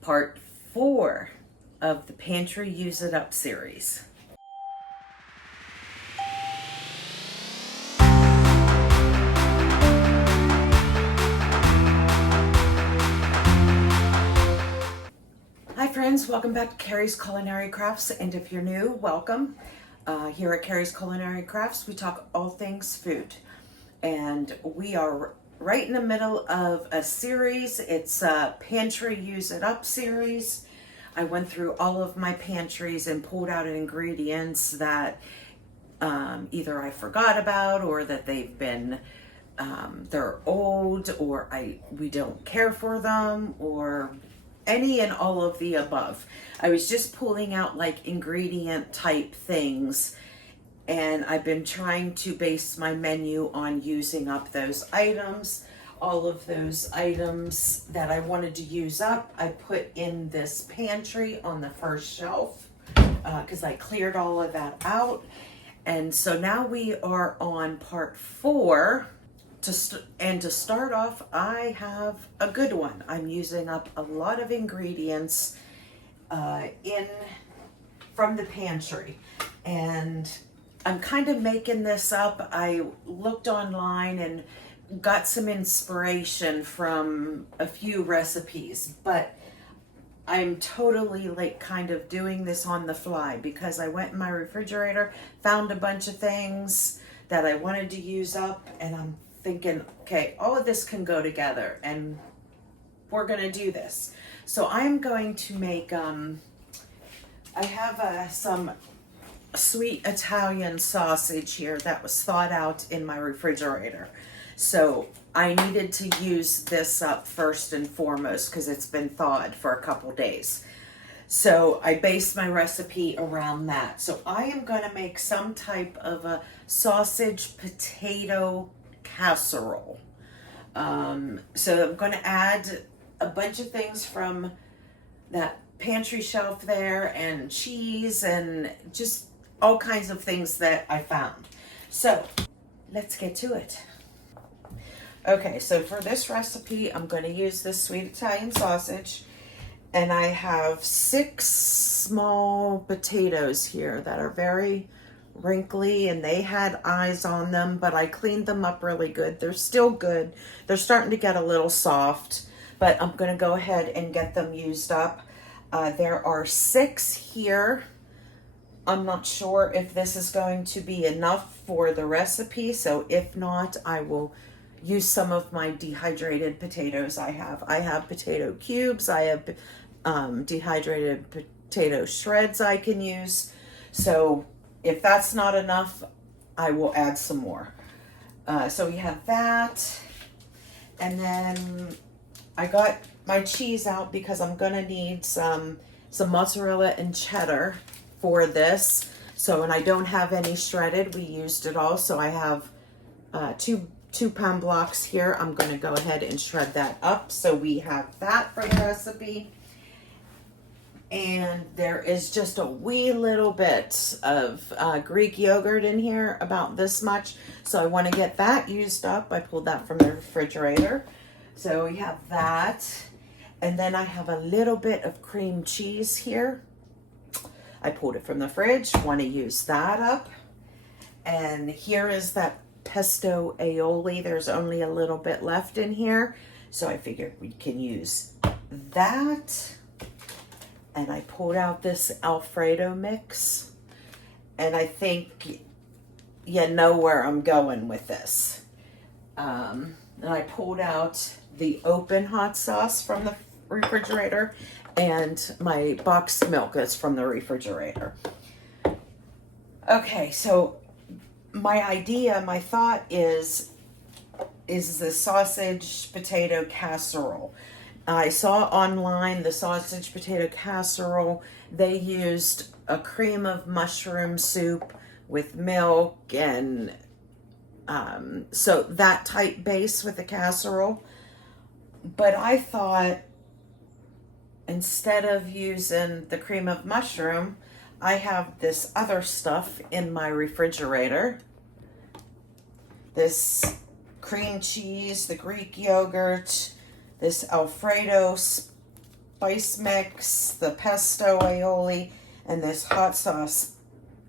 part 4 of the Pantry Use It Up series. Hi friends, welcome back to Carrie's Culinary Crafts, and if you're new, welcome. Here at Carrie's Culinary Crafts, we talk all things food, and we are right in the middle of a series. It's a Pantry Use It Up series. I went through all of my pantries and pulled out ingredients that either I forgot about, or that they've been they're old, or we don't care for them, or any and all of the above. I was just pulling out like ingredient type things, and I've been trying to base my menu on using up those items. All of those items that I wanted to use up, I put in this pantry on the first shelf because I cleared all of that out. And so now we are on part 4. To start off, I have a good one. I'm using up a lot of ingredients from the pantry, and I'm kind of making this up. I looked online and got some inspiration from a few recipes, but I'm totally like kind of doing this on the fly because I went in my refrigerator, found a bunch of things that I wanted to use up, and I'm thinking, okay, all of this can go together and we're gonna do this. So I'm going to make, I have some sweet Italian sausage here that was thawed out in my refrigerator. So I needed to use this up first and foremost because it's been thawed for a couple days. So I based my recipe around that. So I am gonna make some type of a sausage potato casserole. So I'm going to add a bunch of things from that pantry shelf there, and cheese, and just all kinds of things that I found. So let's get to it. Okay, so for this recipe, I'm going to use this sweet Italian sausage, and I have 6 small potatoes here that are very wrinkly, and they had eyes on them, but I cleaned them up really good. They're still good. They're starting to get a little soft, but I'm going to go ahead and get them used up. There are 6 here. I'm not sure if this is going to be enough for the recipe, so if not, I will use some of my dehydrated potatoes I have. I have potato cubes. I have dehydrated potato shreds I can use. So if that's not enough, I will add some more. So we have that. And then I got my cheese out because I'm going to need some mozzarella and cheddar for this. So, and I don't have any shredded. We used it all. So I have 2 pound blocks here. I'm going to go ahead and shred that up. So we have that for the recipe. And there is just a wee little bit of Greek yogurt in here, about this much. So I want to get that used up. I pulled that from the refrigerator. So we have that. And then I have a little bit of cream cheese here. I pulled it from the fridge. Want to use that up. And here is that pesto aioli. There's only a little bit left in here. So I figured we can use that. And I pulled out this Alfredo mix, and I think you know where I'm going with this. And I pulled out the open hot sauce from the refrigerator, and my boxed milk is from the refrigerator. Okay, so my thought is the sausage potato casserole. I saw online the sausage potato casserole. They used a cream of mushroom soup with milk, and so that type base with the casserole. But I thought instead of using the cream of mushroom, I have this other stuff in my refrigerator. This cream cheese, the Greek yogurt, this Alfredo spice mix, the pesto aioli, and this hot sauce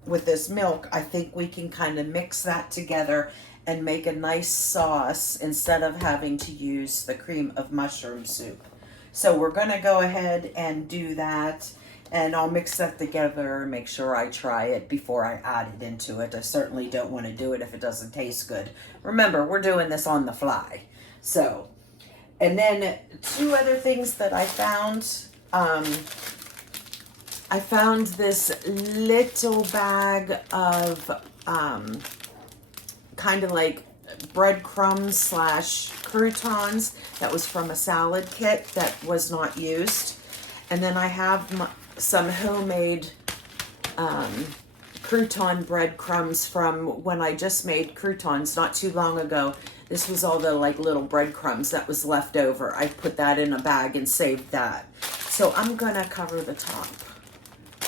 with this milk, I think we can kind of mix that together and make a nice sauce instead of having to use the cream of mushroom soup. So we're going to go ahead and do that, and I'll mix that together and make sure I try it before I add it into it. I certainly don't want to do it if it doesn't taste good. Remember, we're doing this on the fly. So, and then two other things that I found. I found this little bag of kind of like breadcrumbs slash croutons that was from a salad kit that was not used. And then I have some homemade crouton breadcrumbs from when I just made croutons not too long ago. This was all the like little breadcrumbs that was left over. I put that in a bag and saved that. So I'm gonna cover the top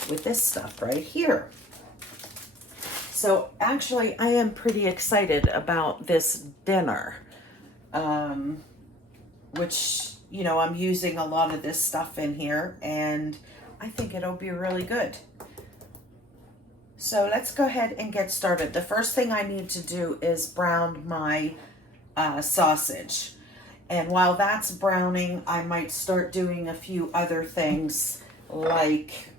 with this stuff right here. So actually I am pretty excited about this dinner, which, you know, I'm using a lot of this stuff in here and I think it'll be really good. So let's go ahead and get started. The first thing I need to do is brown my sausage. And while that's browning, I might start doing a few other things like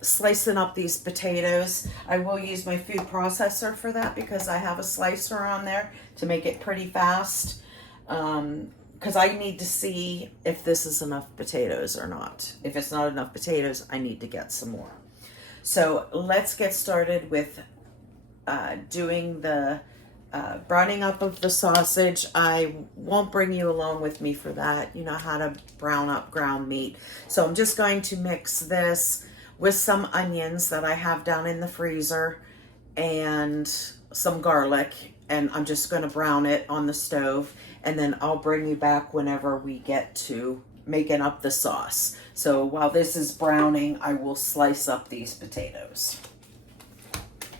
slicing up these potatoes. I will use my food processor for that because I have a slicer on there to make it pretty fast. Because I need to see if this is enough potatoes or not. If it's not enough potatoes, I need to get some more. So let's get started with doing the browning up of the sausage. I won't bring you along with me for that. You know how to brown up ground meat. So I'm just going to mix this with some onions that I have down in the freezer and some garlic. And I'm just going to brown it on the stove. And then I'll bring you back whenever we get to making up the sauce. So while this is browning, I will slice up these potatoes.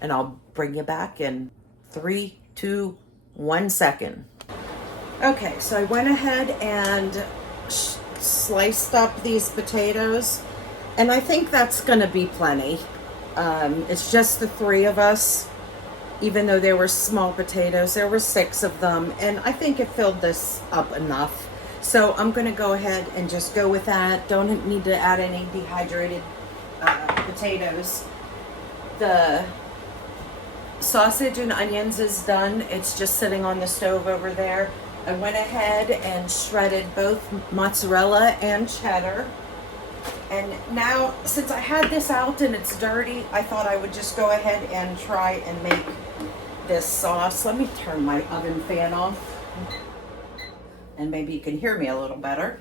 And I'll bring you back in 3, 2, 1 second. Okay, so I went ahead and sliced up these potatoes, and I think that's gonna be plenty. It's just the 3 of us, even though there were small potatoes. There were 6 of them, and I think it filled this up enough. So I'm gonna go ahead and just go with that. Don't need to add any dehydrated potatoes. The sausage and onions is done. It's just sitting on the stove over there. I went ahead and shredded both mozzarella and cheddar. And now, since I had this out and it's dirty, I thought I would just go ahead and try and make this sauce. Let me turn my oven fan off, and maybe you can hear me a little better.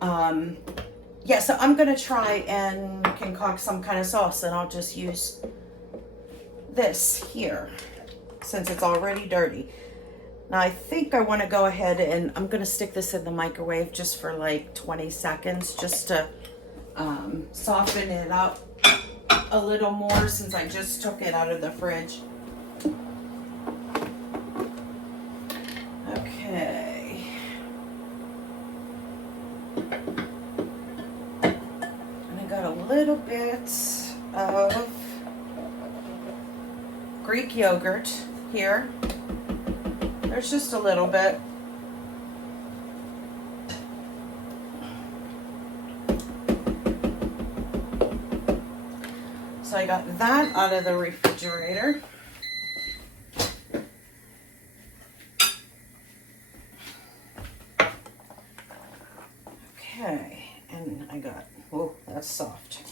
Yeah, so I'm gonna try and concoct some kind of sauce, and I'll just use this here since it's already dirty. Now I think I want to go ahead and I'm going to stick this in the microwave just for like 20 seconds just to soften it up a little more since I just took it out of the fridge. Okay. And I got a little bit of Greek yogurt here. There's just a little bit. So I got that out of the refrigerator. Okay, and I got, oh, that's soft.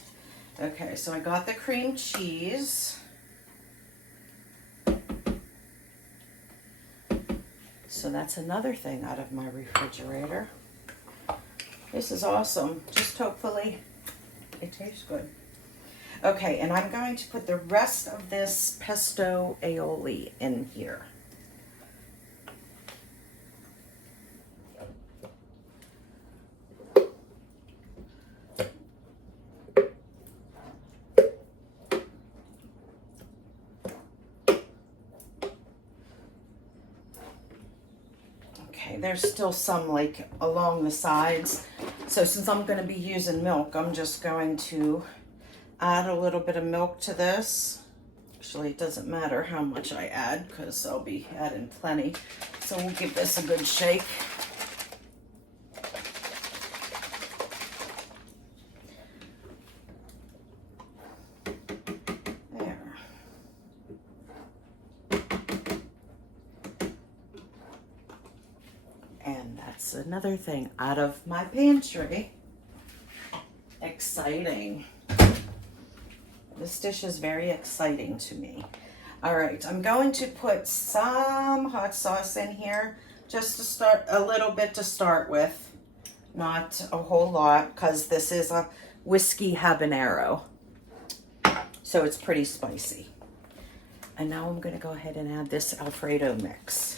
Okay, so I got the cream cheese. So that's another thing out of my refrigerator. This is awesome. Just hopefully it tastes good. Okay, and I'm going to put the rest of this pesto aioli in here. There's still some like along the sides. So since I'm going to be using milk, I'm just going to add a little bit of milk to this. Actually, it doesn't matter how much I add because I'll be adding plenty. So we'll give this a good shake. There. And that's another thing out of my pantry. Exciting. This dish is very exciting to me. All right, I'm going to put some hot sauce in here just to start, a little bit to start with, not a whole lot, because this is a whiskey habanero, so it's pretty spicy. And now I'm going to go ahead and add this Alfredo mix.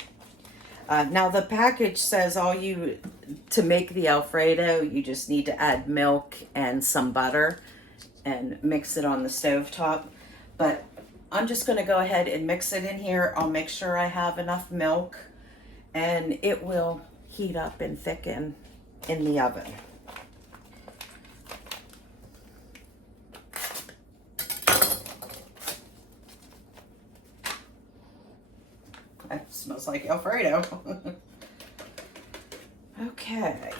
Now the package says to make the Alfredo, you just need to add milk and some butter and mix it on the stovetop. But I'm just going to go ahead and mix it in here. I'll make sure I have enough milk and it will heat up and thicken in the oven. It smells like Alfredo. Okay.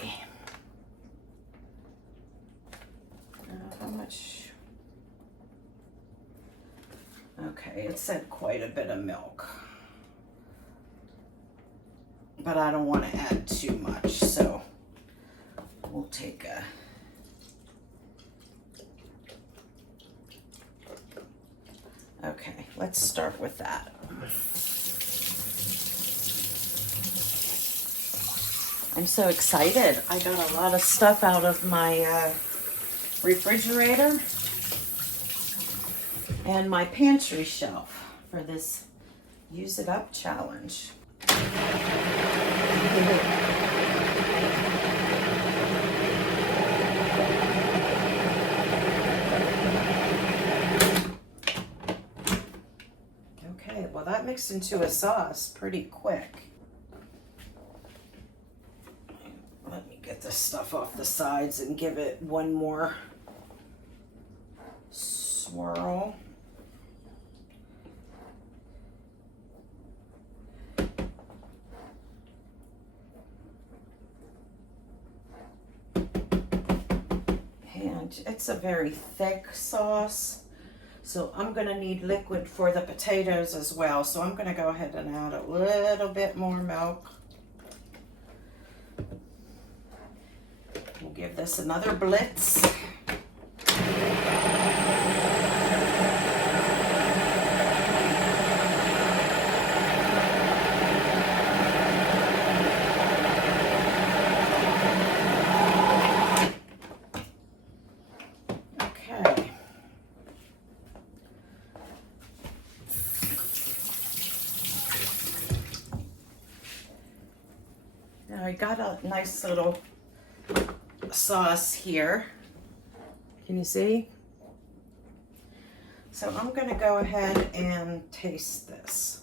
How much? Okay, it said quite a bit of milk. But I don't want to add too much, so we'll take a... Okay, let's start with that. I'm so excited. I got a lot of stuff out of my refrigerator and my pantry shelf for this Use It Up challenge. Okay, well that mixed into a sauce pretty quick. Let me get this stuff off the sides and give it one more swirl. And it's a very thick sauce, so I'm going to need liquid for the potatoes as well. So I'm going to go ahead and add a little bit more milk. We'll give this another blitz. Okay. Now I got a nice little sauce here. Can you see? So I'm going to go ahead and taste this.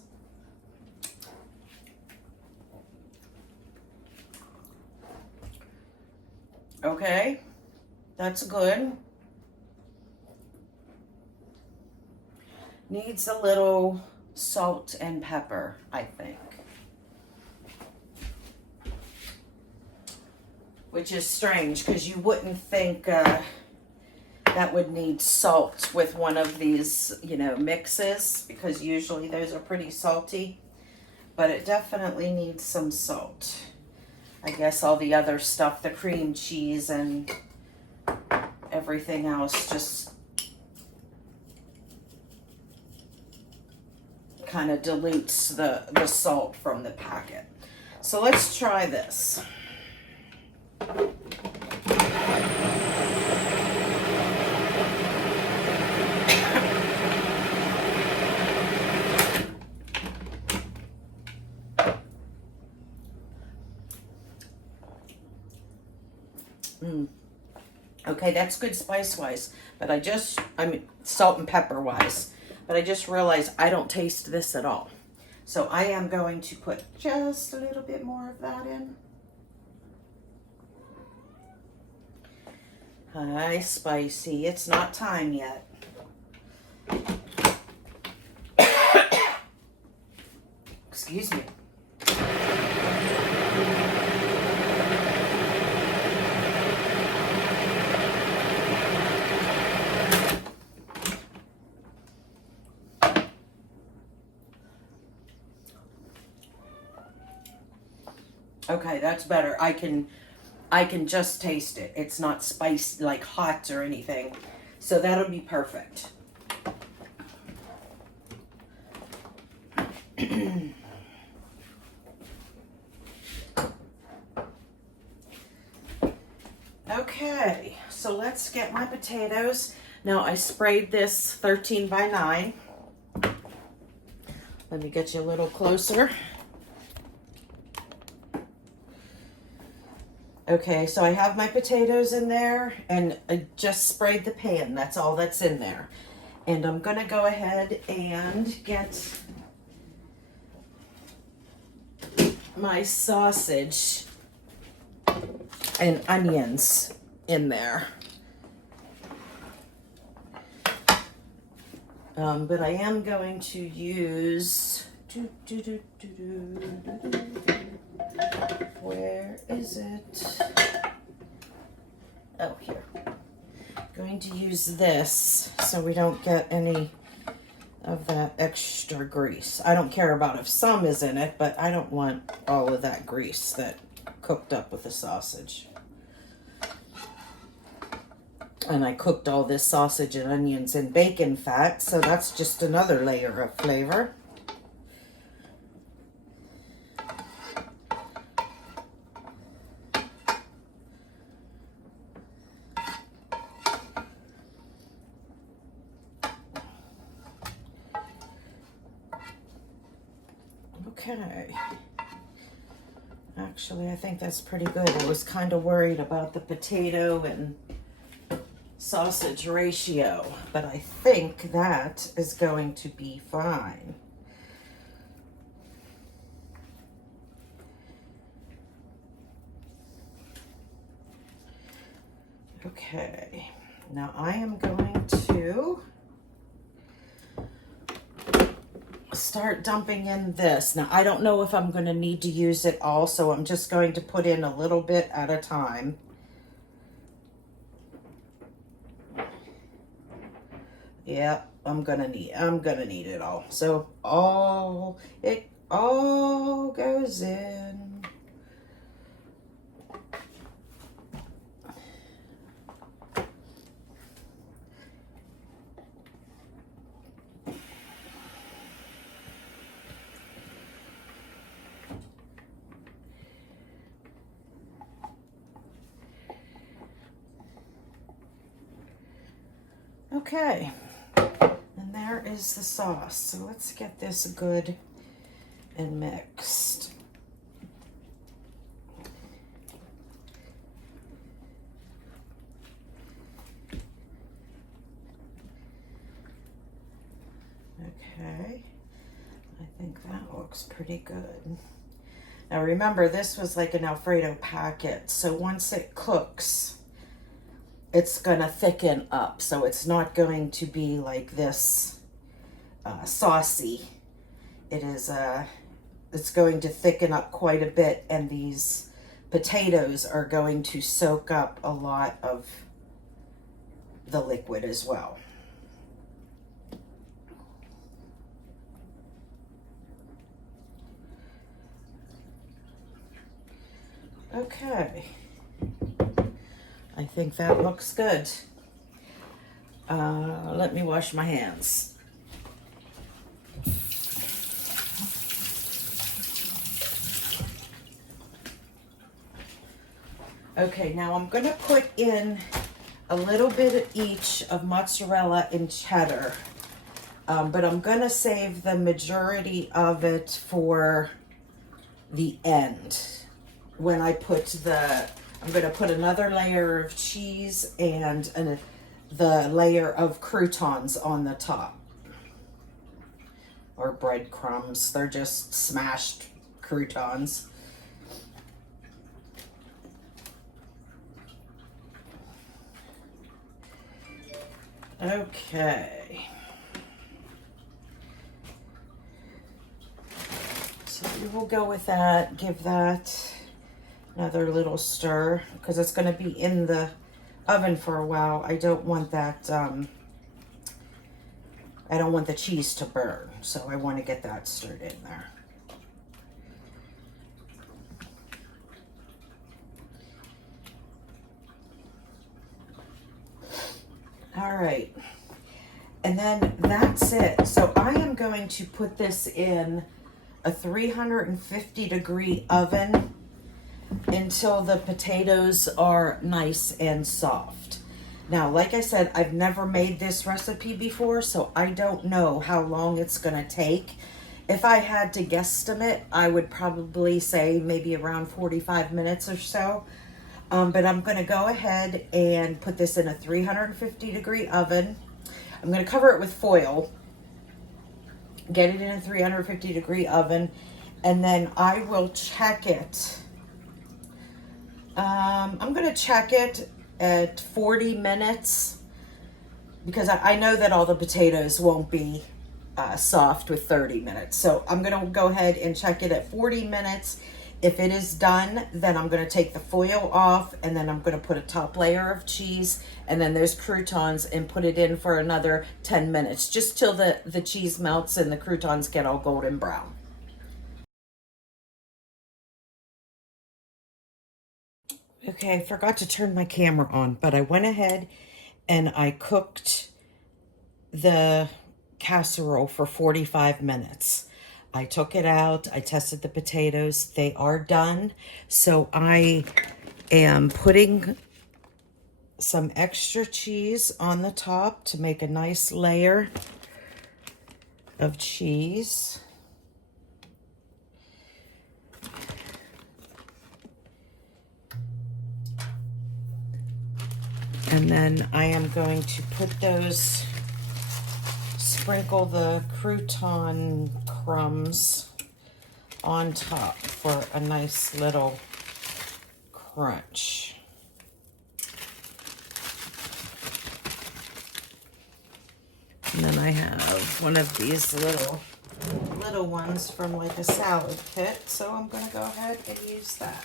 Okay, that's good. Needs a little salt and pepper, I think. Which is strange because you wouldn't think that would need salt with one of these, mixes, because usually those are pretty salty. But it definitely needs some salt. I guess all the other stuff, the cream cheese and everything else, just kind of dilutes the salt from the packet. So let's try this. Okay, that's good spice-wise, but salt and pepper-wise, but I just realized I don't taste this at all. So I am going to put just a little bit more of that in. Hi, spicy. It's not time yet. Excuse me. Okay, that's better. I can just taste it. It's not spiced like hot or anything. So that'll be perfect. Okay, so let's get my potatoes. Now I sprayed this 13 by 9. Let me get you a little closer. Okay, so I have my potatoes in there and I just sprayed the pan. That's all that's in there. And I'm gonna go ahead and get my sausage and onions in there. But I am going to use, where is it? Oh, here. Going to use this so we don't get any of that extra grease. I don't care about if some is in it, but I don't want all of that grease that cooked up with the sausage. And I cooked all this sausage and onions in bacon fat, so that's just another layer of flavor. Okay. Actually, I think that's pretty good. I was kind of worried about the potato and sausage ratio, but I think that is going to be fine. Okay, now I am going to start dumping in this. Now I don't know if I'm going to need to use it all, so I'm just going to put in a little bit at a time. Yeah, I'm gonna need it all. So it all goes in. Okay. And there is the sauce. So let's get this good and mixed. Okay, I think that looks pretty good. Now remember, this was like an Alfredo packet, so once it cooks, it's gonna thicken up, so it's not going to be like this saucy. It's going to thicken up quite a bit, and these potatoes are going to soak up a lot of the liquid as well. Okay, I think that looks good. Let me wash my hands. Okay, now I'm going to put in a little bit of each of mozzarella and cheddar, but I'm going to save the majority of it for the end. When I put I'm going to put another layer of cheese and the layer of croutons on the top. Or breadcrumbs. They're just smashed croutons. Okay. So we will go with that, give that another little stir because it's going to be in the oven for a while. I don't want that, I don't want the cheese to burn, so I want to get that stirred in there. All right, and then that's it. So I am going to put this in a 350-degree oven until the potatoes are nice and soft. Now, like I said, I've never made this recipe before, so I don't know how long it's gonna take. If I had to guesstimate, I would probably say maybe around 45 minutes or so. But I'm gonna go ahead and put this in a 350-degree oven. I'm gonna cover it with foil, get it in a 350-degree oven, and then I will check it. I'm gonna check it at 40 minutes because I know that all the potatoes won't be soft with 30 minutes. So I'm gonna go ahead and check it at 40 minutes. If it is done, then I'm gonna take the foil off and then I'm gonna put a top layer of cheese and then those croutons and put it in for another 10 minutes, just till the cheese melts and the croutons get all golden brown. Okay, I forgot to turn my camera on, but I went ahead and I cooked the casserole for 45 minutes. I took it out, I tested the potatoes, they are done. So I am putting some extra cheese on the top to make a nice layer of cheese. And then I am going to put those, sprinkle the crouton crumbs on top for a nice little crunch. And then I have one of these little ones from like a salad kit, so I'm going to go ahead and use that.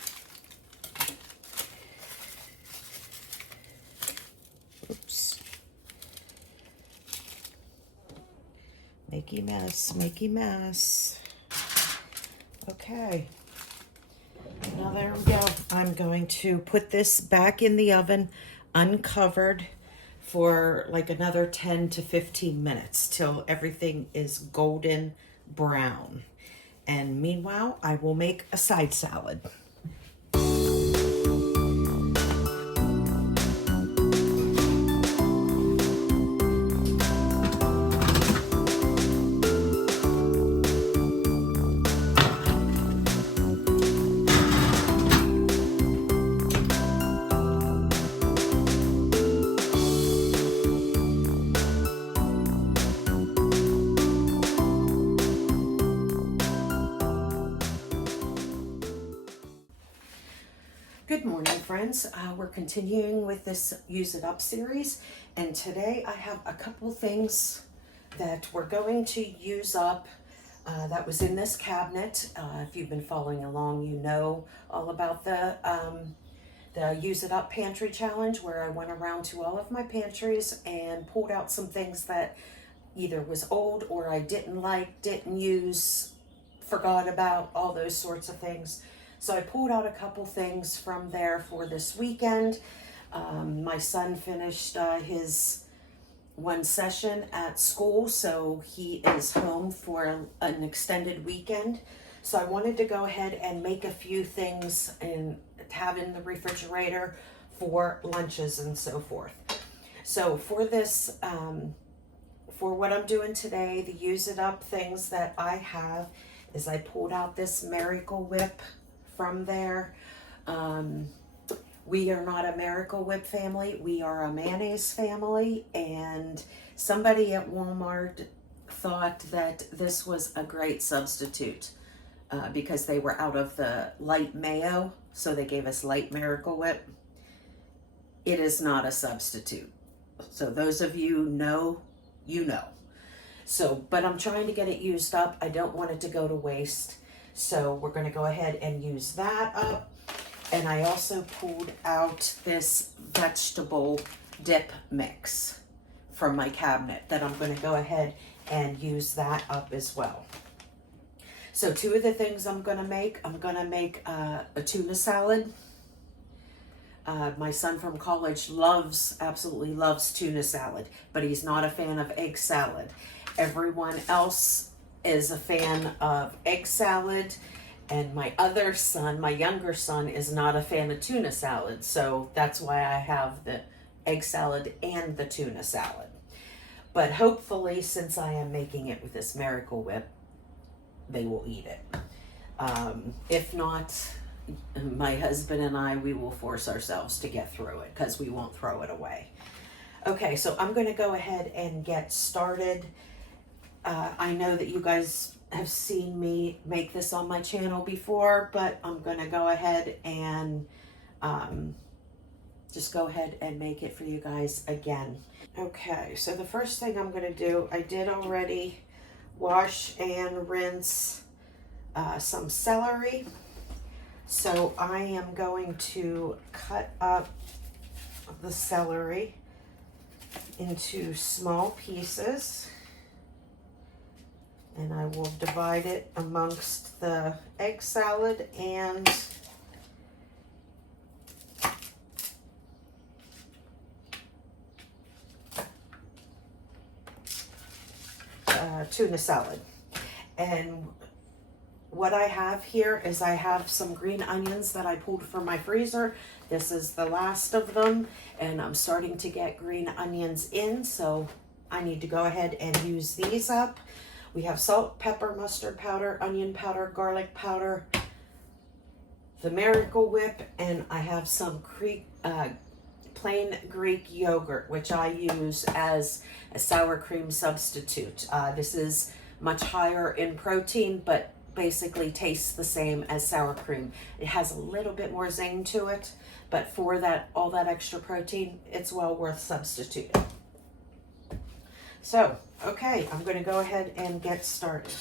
Oops. Makey mess, makey mess. Okay. Now there we go. I'm going to put this back in the oven uncovered for like another 10 to 15 minutes till everything is golden brown. And meanwhile, I will make a side salad. Good morning, friends. We're continuing with this Use It Up series, and today I have a couple things that we're going to use up that was in this cabinet. If you've been following along, you know all about the Use It Up Pantry Challenge, where I went around to all of my pantries and pulled out some things that either was old or I didn't like, didn't use, forgot about, all those sorts of things. So I pulled out a couple things from there for this weekend. My son finished his one session at school, so he is home for an extended weekend. So I wanted to go ahead and make a few things and have in the refrigerator for lunches and so forth. So for this, for what I'm doing today, the Use It Up things that I have is I pulled out this Miracle Whip from there. We are not a Miracle Whip family. We are a mayonnaise family, and somebody at Walmart thought that this was a great substitute because they were out of the light mayo, so they gave us light Miracle Whip. It is not a substitute. So those of you know, you know. So, but I'm trying to get it used up. I don't want it to go to waste. So we're gonna go ahead and use that up. And I also pulled out this vegetable dip mix from my cabinet that I'm gonna go ahead and use that up as well. So two of the things I'm gonna make a tuna salad. My son from college absolutely loves tuna salad, but he's not a fan of egg salad. Everyone else is a fan of egg salad, and my other son, my younger son, is not a fan of tuna salad. So that's why I have the egg salad and the tuna salad. But hopefully, since I am making it with this Miracle Whip, they will eat it. If not, my husband and I, we will force ourselves to get through it because we won't throw it away. Okay, so I'm going to go ahead and get started. I know that you guys have seen me make this on my channel before, but I'm going to go ahead and just go ahead and make it for you guys again. Okay, so the first thing I'm going to do, I did already wash and rinse some celery. So I am going to cut up the celery into small pieces, and I will divide it amongst the egg salad and tuna salad. And what I have here is I have some green onions that I pulled from my freezer. This is the last of them, and I'm starting to get green onions in, so I need to go ahead and use these up. We have salt, pepper, mustard powder, onion powder, garlic powder, the Miracle Whip, and I have some plain Greek yogurt, which I use as a sour cream substitute. This is much higher in protein, but basically tastes the same as sour cream. It has a little bit more zing to it, but for that, all that extra protein, it's well worth substituting. So, okay, I'm going to go ahead and get started.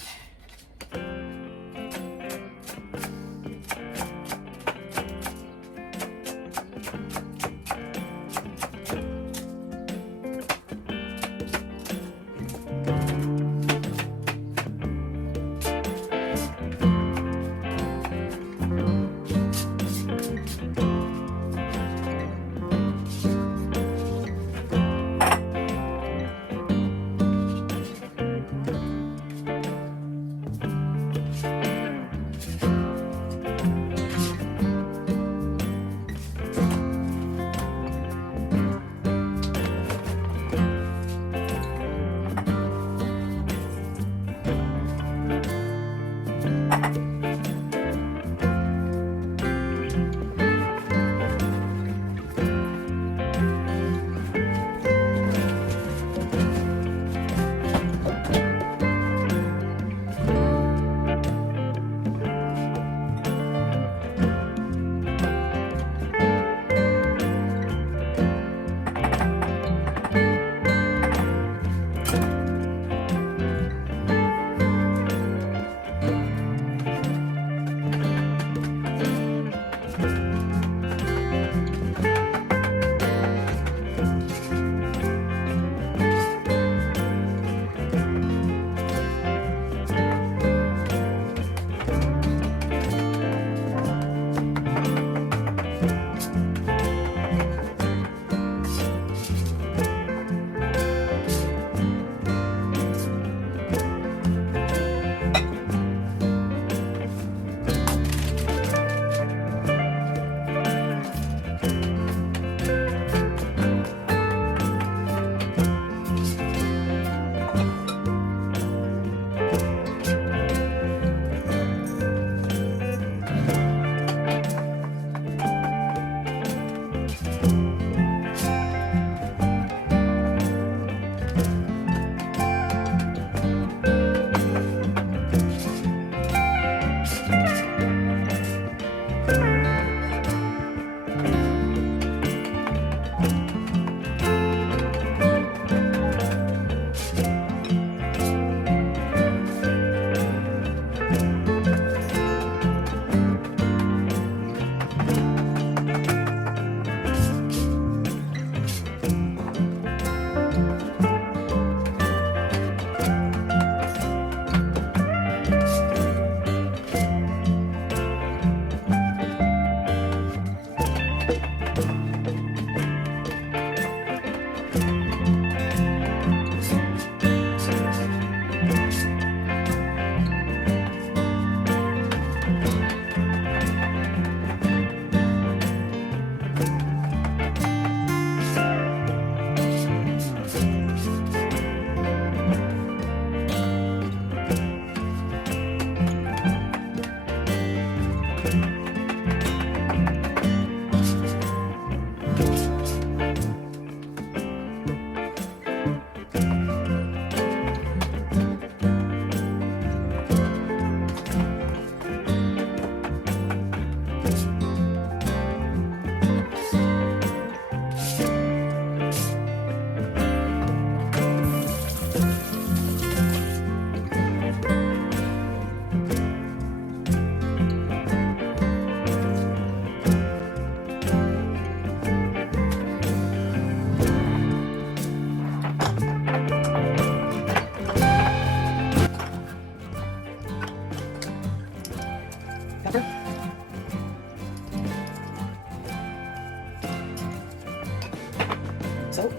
soap.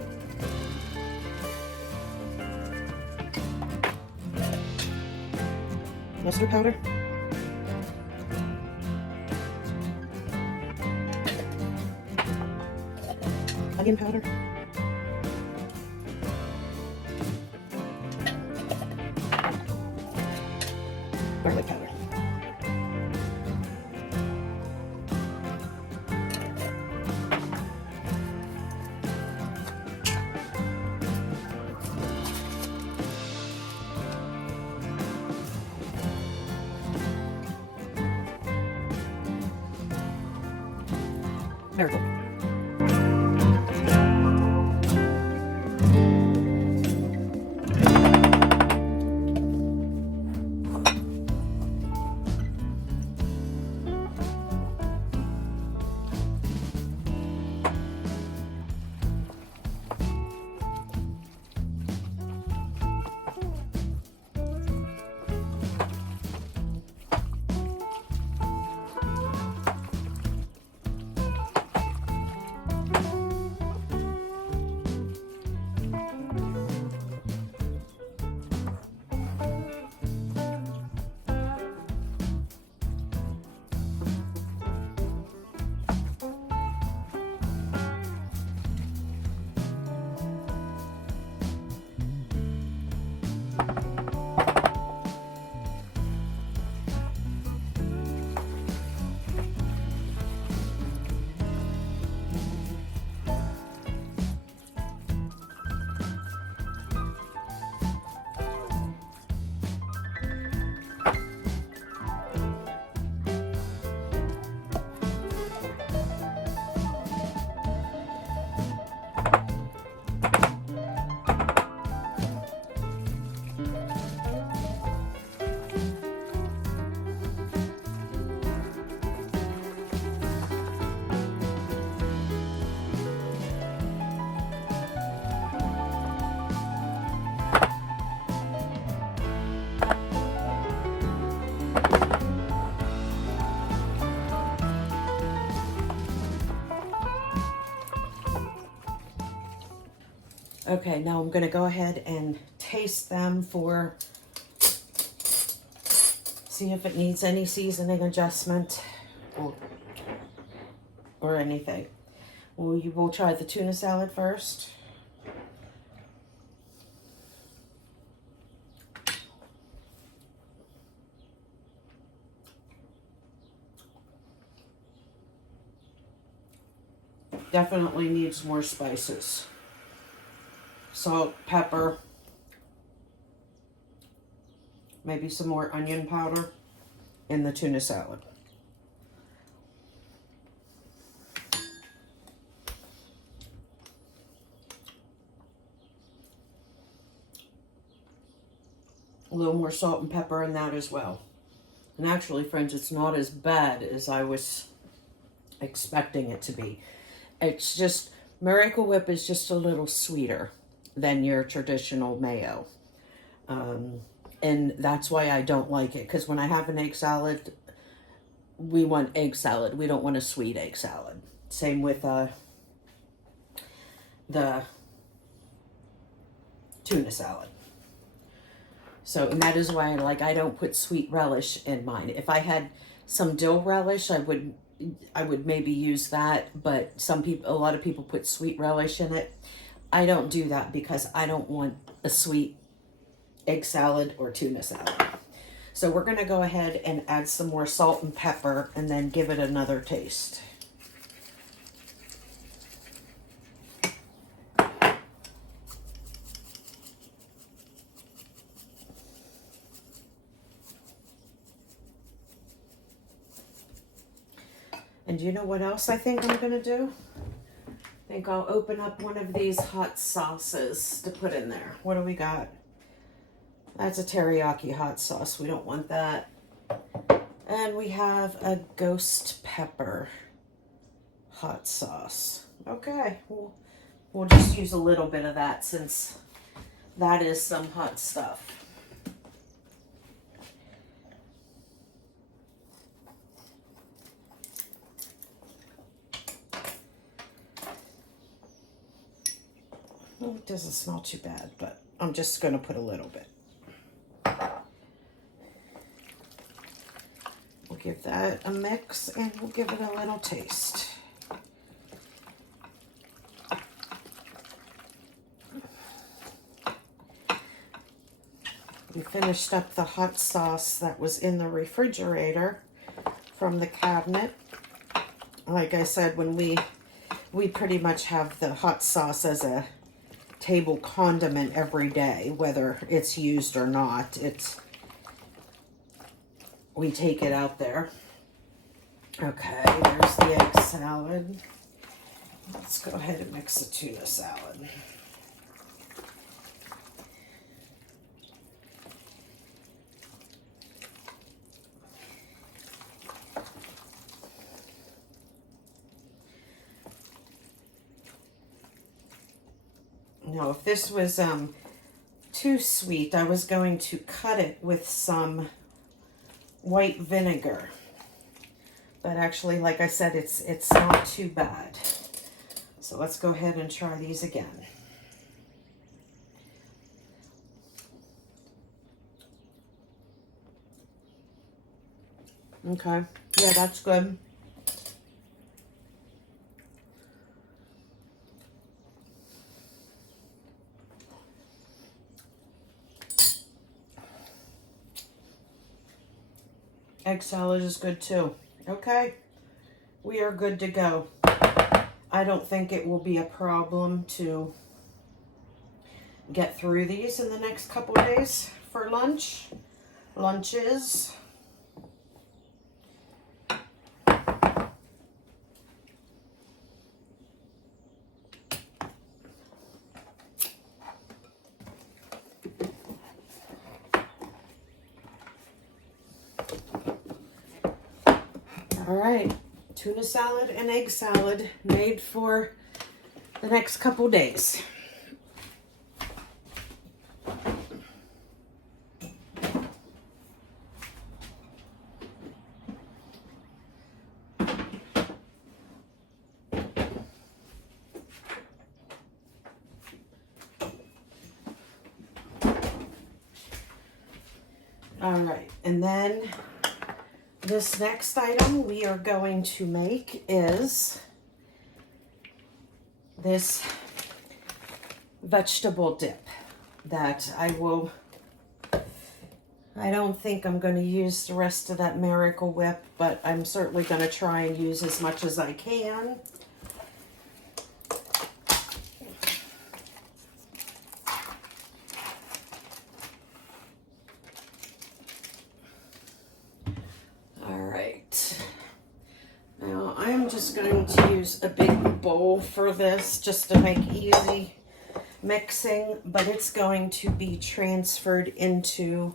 Mustard powder. Onion powder. Garlic powder. Marigold. Okay, now I'm going to go ahead and taste them for, see if it needs any seasoning adjustment or anything. We'll try the tuna salad first. Definitely needs more spices. Salt, pepper, maybe some more onion powder in the tuna salad. A little more salt and pepper in that as well. And actually, friends, it's not as bad as I was expecting it to be. It's just, Miracle Whip is just a little sweeter than your traditional mayo. And that's why I don't like it, because when I have an egg salad, we want egg salad. We don't want a sweet egg salad. Same with the tuna salad. So, and that is why I don't put sweet relish in mine. If I had some dill relish, I would maybe use that, but a lot of people put sweet relish in it. I don't do that because I don't want a sweet egg salad or tuna salad. So we're going to go ahead and add some more salt and pepper and then give it another taste. And you know what else I think I'm going to do? I think I'll open up one of these hot sauces to put in there. What do we got? That's a teriyaki hot sauce. We don't want that. And we have a ghost pepper hot sauce. Okay, we'll just use a little bit of that since that is some hot stuff. Well, it doesn't smell too bad, but I'm just going to put a little bit. We'll give that a mix and we'll give it a little taste. We finished up the hot sauce that was in the refrigerator from the cabinet. Like I said, when we pretty much have the hot sauce as a table condiment every day, whether it's used or not. We take it out there. Okay, there's the egg salad. Let's go ahead and mix the tuna salad. Now, if this was too sweet, I was going to cut it with some white vinegar. But actually, like I said, it's not too bad. So let's go ahead and try these again. Okay, yeah, that's good. Egg salad is good too. Okay, we are good to go. I don't think it will be a problem to get through these in the next couple of days for lunches. All right, tuna salad and egg salad made for the next couple days. All right, and then this next item we are going to make is this vegetable dip that I don't think I'm going to use the rest of that Miracle Whip, but I'm certainly going to try and use as much as I can. Going to use a big bowl for this just to make easy mixing, but it's going to be transferred into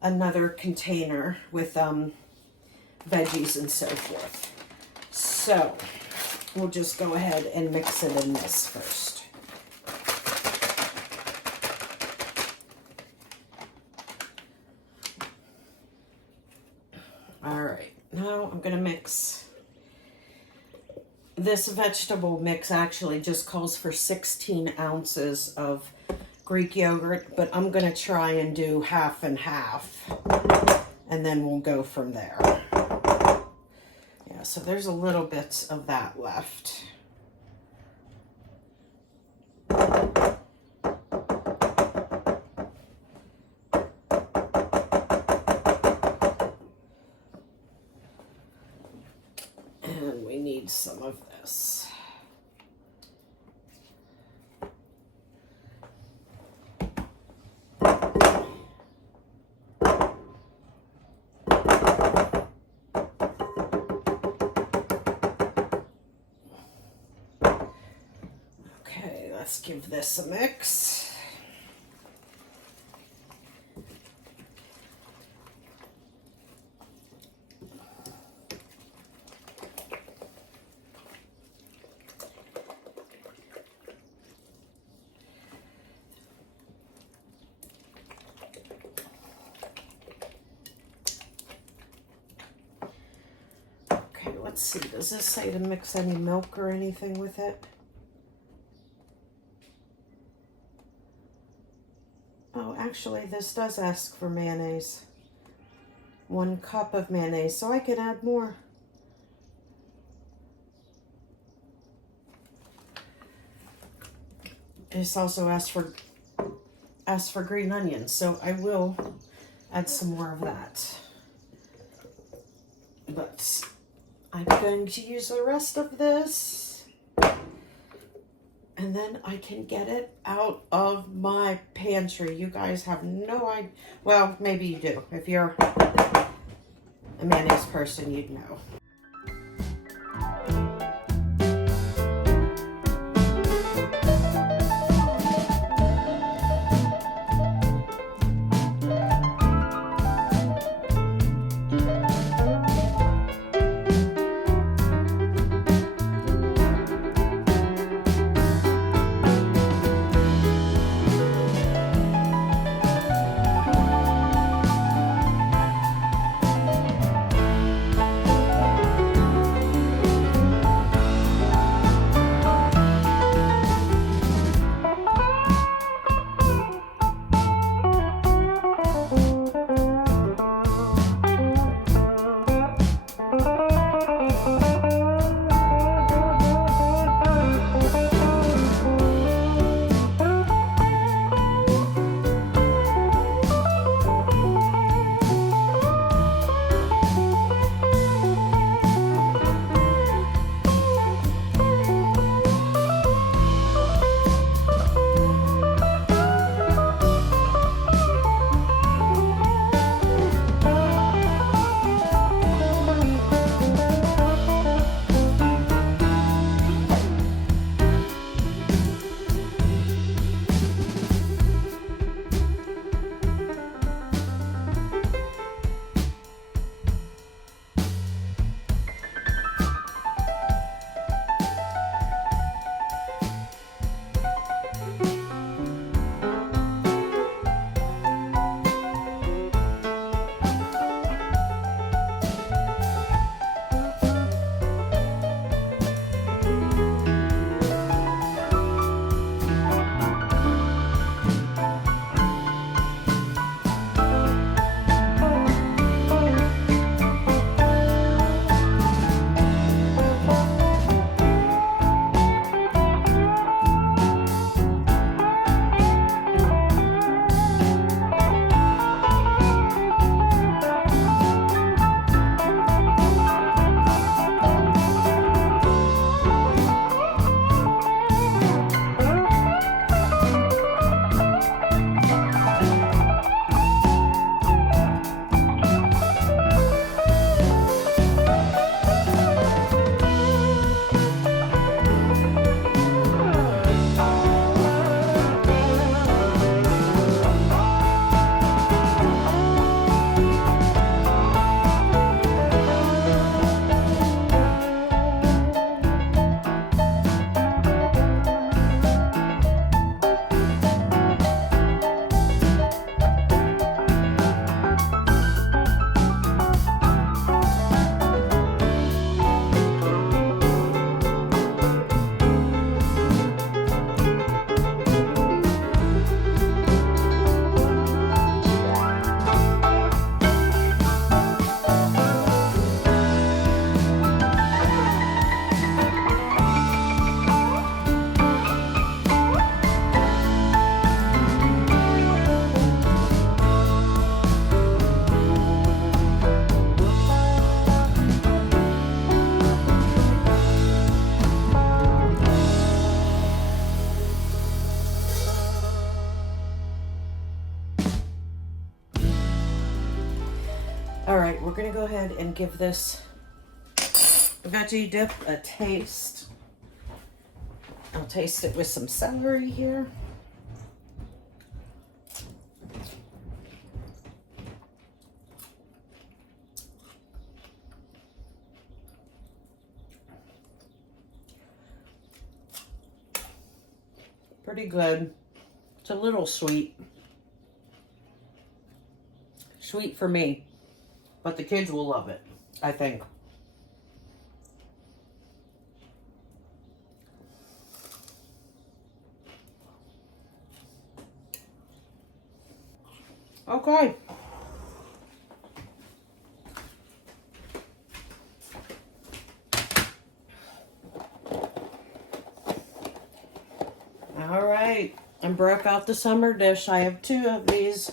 another container with veggies and so forth. So we'll just go ahead and mix it in this first. All right, now I'm going to mix. This vegetable mix actually just calls for 16 ounces of Greek yogurt, but I'm going to try and do half and half, and then we'll go from there. Yeah, so there's a little bit of that left. And we need some of this. Okay, let's give this a mix. Let's see, does this say to mix any milk or anything with it? Actually, this does ask for mayonnaise. 1 cup of mayonnaise, so I can add more. This also asks for green onions, so I will add some more of that. But I'm going to use the rest of this, and then I can get it out of my pantry. You guys have no idea. Well, maybe you do. If you're a mayonnaise person, you'd know. All right, we're gonna go ahead and give this veggie dip a taste. I'll taste it with some celery here. Pretty good. It's a little sweet. Sweet for me, but the kids will love it, I think. Okay. All right. I broke out the summer dish. I have two of these.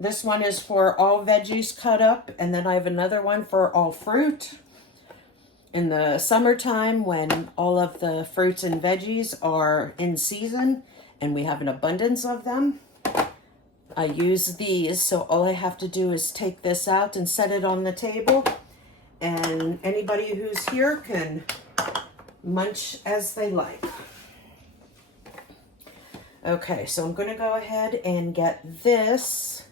This one is for all veggies cut up, and then I have another one for all fruit. In the summertime, when all of the fruits and veggies are in season and we have an abundance of them, I use these. So all I have to do is take this out and set it on the table, and anybody who's here can munch as they like. Okay, so I'm going to go ahead and get this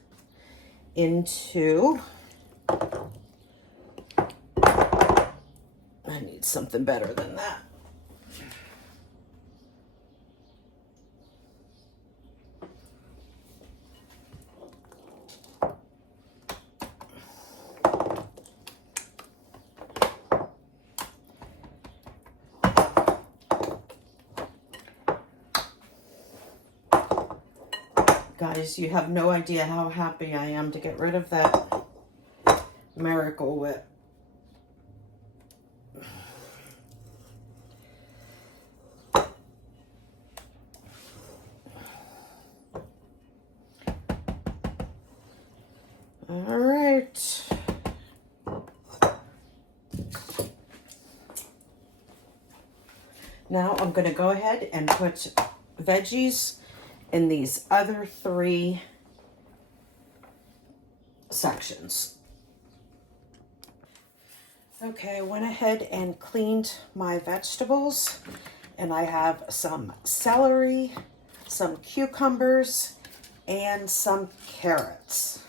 into, I need something better than that. Guys, you have no idea how happy I am to get rid of that Miracle Whip. All right. Now I'm going to go ahead and put veggies in these other three sections. Okay, I went ahead and cleaned my vegetables, and I have some celery, some cucumbers, and some carrots.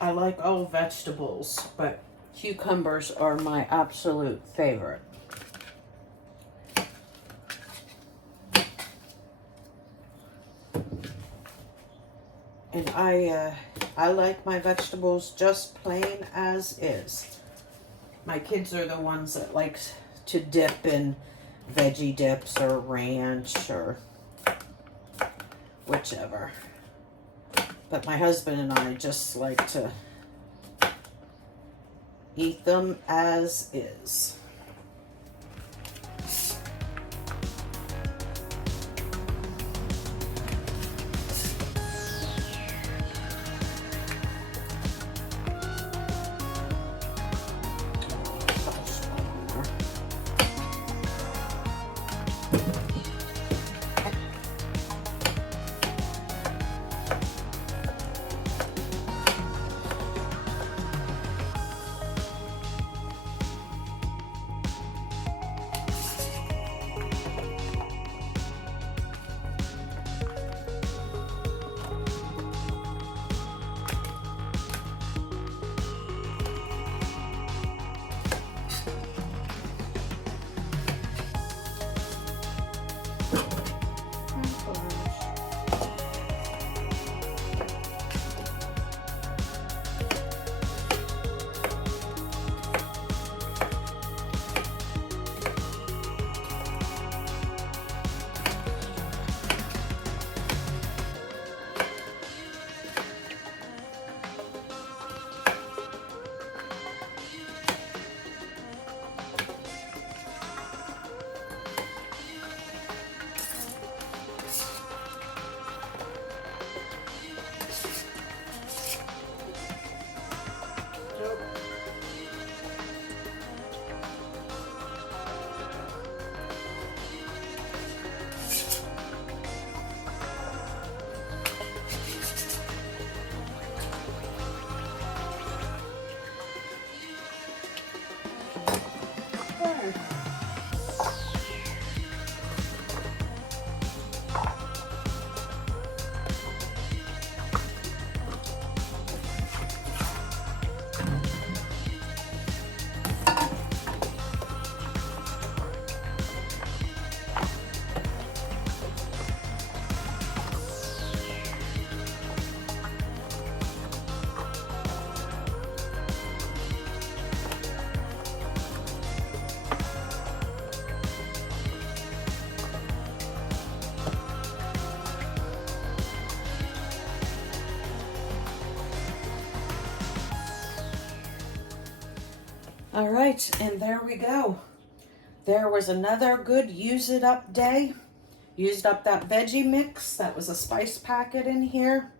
I like all vegetables, but cucumbers are my absolute favorite. And I like my vegetables just plain as is. My kids are the ones that like to dip in veggie dips or ranch or whichever. But my husband and I just like to eat them as is. All right, and there we go. There was another good use it up day. Used up that veggie mix. That was a spice packet in here.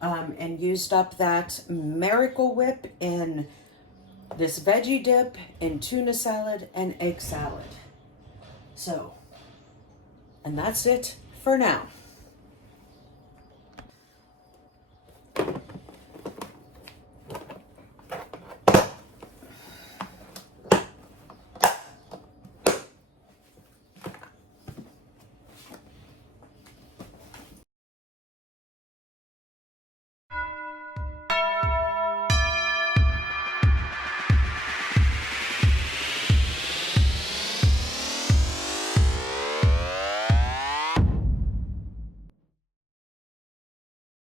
And used up that Miracle Whip in this veggie dip, in tuna salad, and egg salad. So, and that's it for now.